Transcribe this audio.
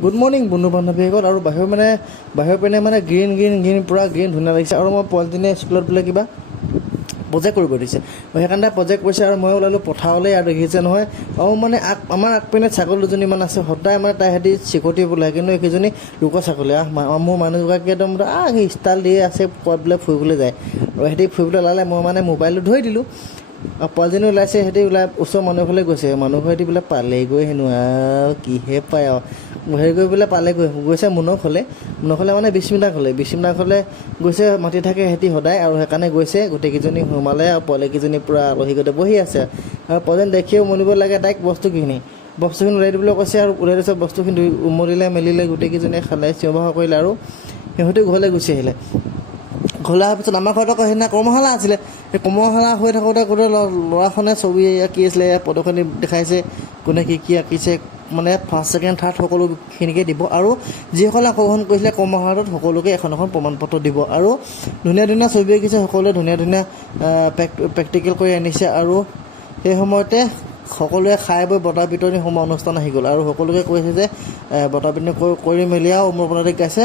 Good morning বন্ধু বান্ধৱীসকল। আৰু বাহিৰৰ পিনে মানে গ্ৰীণ পূৰা গ্ৰীণ ধুনীয়া লাগিছে। আৰু মই পোৱালিজনীয়ে স্কুলত বোলে কিবা প্ৰজেক্ট কৰিব দিছে, সেইকাৰণে প্ৰজেক্ট কৰিছে। আৰু মই ওলালোঁ পথাৰলৈ, আৰু দেখিছে নহয়। আৰু মানে আমাৰ আগপিনে ছাগলী দুজনীমান আছে, সদায় মানে তাই সিহঁতি চিকটি বোলে, কিন্তু এইকেইজনী লোকৰ ছাগলী। মোৰ মানুহগৰাকী একদম ষ্টাইল দিয়ে আছে, ক'ত বোলে ফুৰিবলৈ যায়। আৰু সিহঁতি ফুৰিবলৈ ওলালে, মই মানে মোবাইলটো ধৰি দিলোঁ। আৰু পোৱালিজনী ওলাইছে, সিহঁতি ওলাই ওচৰৰ মানুহ ঘৰলৈ গৈছে। মানুহ ঘৰেদি বোলে পালেগৈ হেনো, আৰু কিহে পায় আৰু হেৰি কৰি পেলাই পালেগৈ, গৈছে মুনক হ'লে মানে 20 মিনিট হ'লে গৈছে। মাতি থাকে সিহঁতি সদায়, আৰু সেইকাৰণে গৈছে। গোটেইকেইজনী সোমালে, আৰু পোৱালিকেইজনী পূৰা আলহী গোটে বহি আছে। আৰু পোৱালিজনী দেখিও মনিব লাগে তাইক বস্তুখিনি ওলাই দিবলৈ কৈছে। আৰু ওলাই দিছে বস্তুখিনি উমলিলে মেলিলে, গোটেইকেইজনীয়ে খালে, চিঞৰ বাখৰ কৰিলে, আৰু সিহঁতি ঘৰলৈ গুচি আহিলে। ঘৰলৈ অহাৰ পিছত আমাৰ ঘৰত আকৌ সেইদিনা কৰ্মশালা আছিলে। সেই কৰ্মশালা হৈ থাকোঁতে গোটেই ল'ৰাখনে ছবি আঁকি আছিলে, প্ৰদৰ্শনী দেখাইছে, কোনে কি আঁকিছে। মানে ফাৰ্ষ্ট ছেকেণ্ড থাৰ্ড সকলোখিনিকে দিব, আৰু যিসকলে অংশগ্ৰহণ কৰিছিলে কৰ্মশালাটোত সকলোকে এখন প্ৰমাণপত্ৰ দিব। আৰু ধুনীয়া ছবি আঁকিছে, সকলোৱে ধুনীয়া প্ৰেক্টিকেল কৰি আনিছে। আৰু সেই সময়তে সকলোৱে খাই বৈ বঁটা বিতৰণি অনুষ্ঠান আহি গ'ল। আৰু সকলোকে কৈছে যে বঁটা বিতৰণি কৰি মেলি আৰু মোৰ গাইছে।